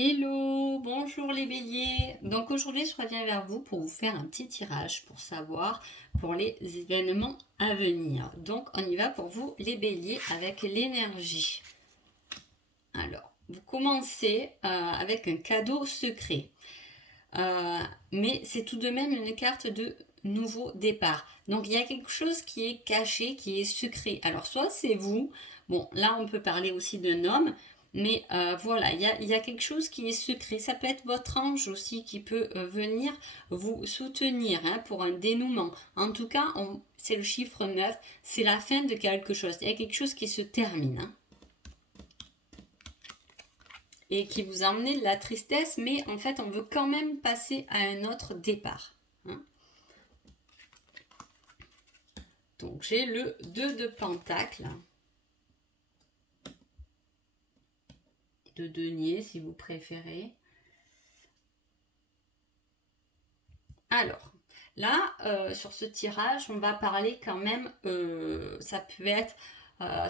Hello, bonjour les béliers. Donc aujourd'hui, je reviens vers vous pour vous faire un petit tirage pour savoir pour les événements à venir. Donc on y va pour vous les béliers avec l'énergie. Alors, vous commencez avec un cadeau secret. Mais c'est tout de même une carte de nouveau départ. Donc il y a quelque chose qui est caché, qui est secret. Alors soit c'est vous, bon là on peut parler aussi d'un homme, mais voilà, il y a quelque chose qui est secret. Ça peut être votre ange aussi qui peut venir vous soutenir pour un dénouement. En tout cas, c'est le chiffre 9, c'est la fin de quelque chose. Il y a quelque chose qui se termine. Et qui vous a emmené de la tristesse, mais en fait, on veut quand même passer à un autre départ. Donc, j'ai le 2 de Pentacle, de denier, si vous préférez. Alors, là, sur ce tirage, on va parler quand même, ça peut être,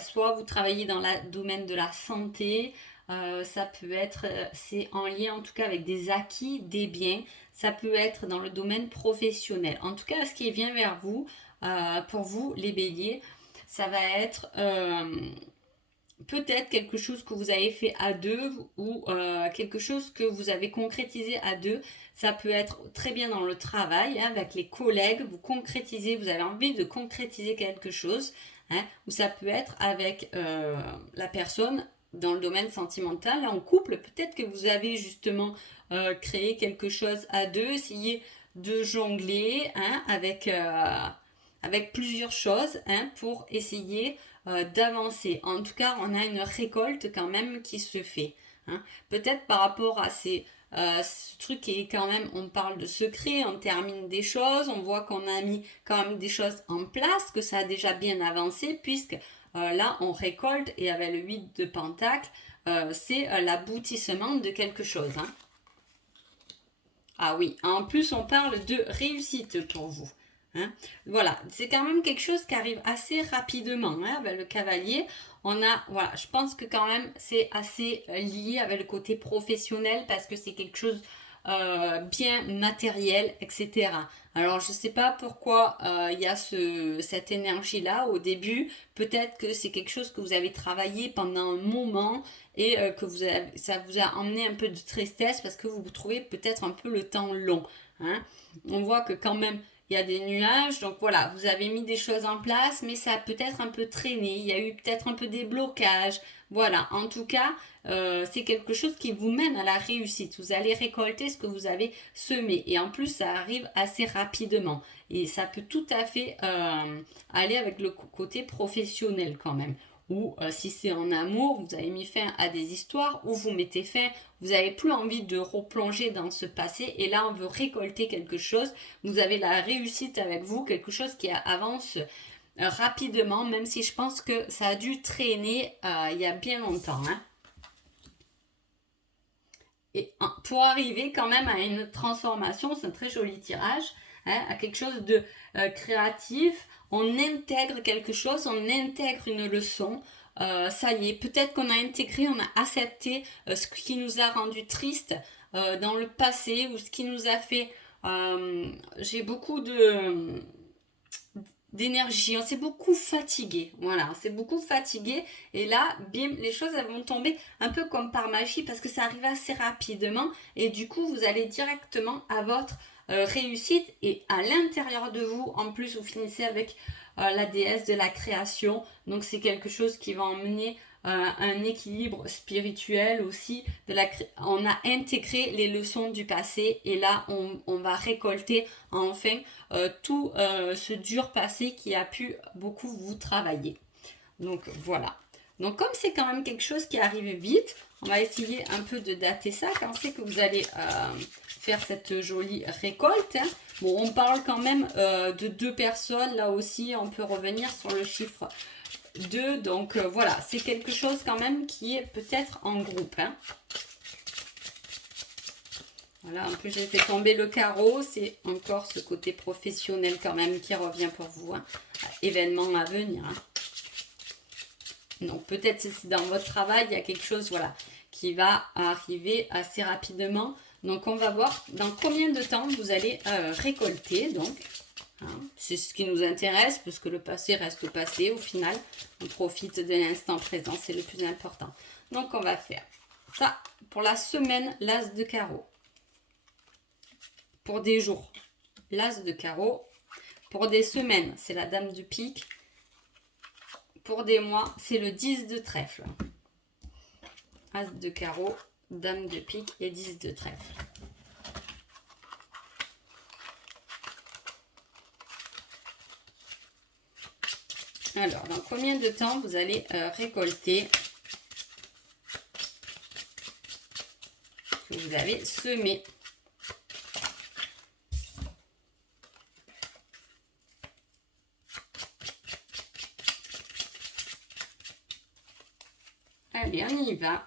soit vous travaillez dans le domaine de la santé, ça peut être, c'est en lien en tout cas avec des acquis, des biens, ça peut être dans le domaine professionnel. En tout cas, ce qui vient vers vous, pour vous, les béliers, ça va être peut-être quelque chose que vous avez fait à deux ou quelque chose que vous avez concrétisé à deux. Ça peut être très bien dans le travail, avec les collègues, vous concrétisez, vous avez envie de concrétiser quelque chose, ou ça peut être avec la personne dans le domaine sentimental, en couple, peut-être que vous avez justement créé quelque chose à deux, essayez de jongler avec plusieurs choses pour essayer d'avancer. En tout cas, on a une récolte quand même qui se fait. Peut-être par rapport à ce truc qui est quand même, on parle de secret, on termine des choses, on voit qu'on a mis quand même des choses en place, que ça a déjà bien avancé, puisque là, on récolte, et avec le 8 de Pentacle, c'est l'aboutissement de quelque chose. Ah oui, en plus, on parle de réussite pour vous. Voilà, c'est quand même quelque chose qui arrive assez rapidement avec le cavalier. Voilà, je pense que quand même c'est assez lié avec le côté professionnel parce que c'est quelque chose bien matériel, etc. Alors je ne sais pas pourquoi il y a cette énergie-là au début. Peut-être que c'est quelque chose que vous avez travaillé pendant un moment et que ça vous a emmené un peu de tristesse parce que vous vous trouvez peut-être un peu le temps long. On voit que quand même il y a des nuages, donc voilà, vous avez mis des choses en place, mais ça a peut-être un peu traîné, il y a eu peut-être un peu des blocages. Voilà, en tout cas, c'est quelque chose qui vous mène à la réussite. Vous allez récolter ce que vous avez semé. Et en plus, ça arrive assez rapidement. Et ça peut tout à fait aller avec le côté professionnel quand même. Ou si c'est en amour, vous avez mis fin à des histoires, ou vous mettez fin, vous n'avez plus envie de replonger dans ce passé, et là on veut récolter quelque chose, vous avez la réussite avec vous, quelque chose qui avance rapidement, même si je pense que ça a dû traîner il y a bien longtemps. Et pour arriver quand même à une transformation, c'est un très joli tirage, à quelque chose de créatif, on intègre quelque chose, on intègre une leçon, ça y est, peut-être qu'on a intégré, on a accepté ce qui nous a rendu triste dans le passé ou ce qui nous a fait... j'ai beaucoup d'énergie, on s'est beaucoup fatigué, voilà, on s'est beaucoup fatigué et là, bim, les choses elles vont tomber un peu comme par magie parce que ça arrive assez rapidement et du coup vous allez directement à votre réussite et à l'intérieur de vous, en plus vous finissez avec la déesse de la création, donc c'est quelque chose qui va emmener un équilibre spirituel aussi. On a intégré les leçons du passé et là on va récolter enfin tout ce dur passé qui a pu beaucoup vous travailler. Donc voilà. Donc comme c'est quand même quelque chose qui arrive vite, on va essayer un peu de dater ça quand c'est que vous allez faire cette jolie récolte. Bon, on parle quand même de deux personnes. Là aussi, on peut revenir sur le chiffre 2. Donc voilà, c'est quelque chose quand même qui est peut-être en groupe. Voilà, un peu j'ai fait tomber le carreau, c'est encore ce côté professionnel quand même qui revient pour vous. Événement à venir. Donc peut-être c'est dans votre travail, il y a quelque chose voilà, qui va arriver assez rapidement. Donc, on va voir dans combien de temps vous allez récolter. Donc, hein, c'est ce qui nous intéresse, parce que le passé reste passé au final. On profite de l'instant présent, c'est le plus important. Donc, on va faire ça pour la semaine, l'as de carreau. Pour des jours, l'as de carreau. Pour des semaines, c'est la dame de pique. Pour des mois, c'est le 10 de trèfle. As de carreau, dame de pique et 10 de trèfle. Alors, dans combien de temps vous allez récolter ce que vous avez semé? Allez, on y va.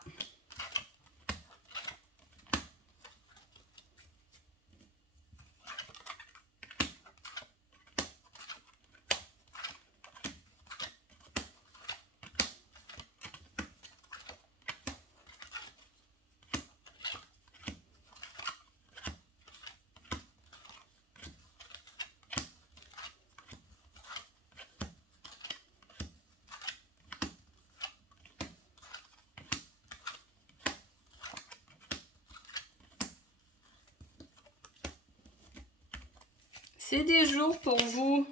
C'est des jours pour vous.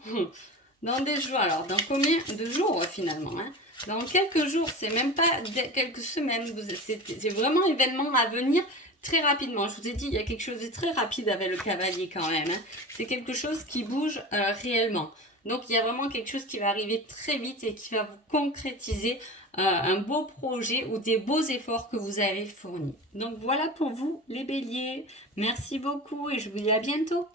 Dans des jours. Alors, dans combien de jours finalement, hein? Dans quelques jours, c'est même pas quelques semaines. C'est vraiment un événement à venir très rapidement. Je vous ai dit, il y a quelque chose de très rapide avec le cavalier quand même, hein. C'est quelque chose qui bouge réellement. Donc, il y a vraiment quelque chose qui va arriver très vite et qui va vous concrétiser un beau projet ou des beaux efforts que vous avez fournis. Donc, voilà pour vous les béliers. Merci beaucoup et je vous dis à bientôt.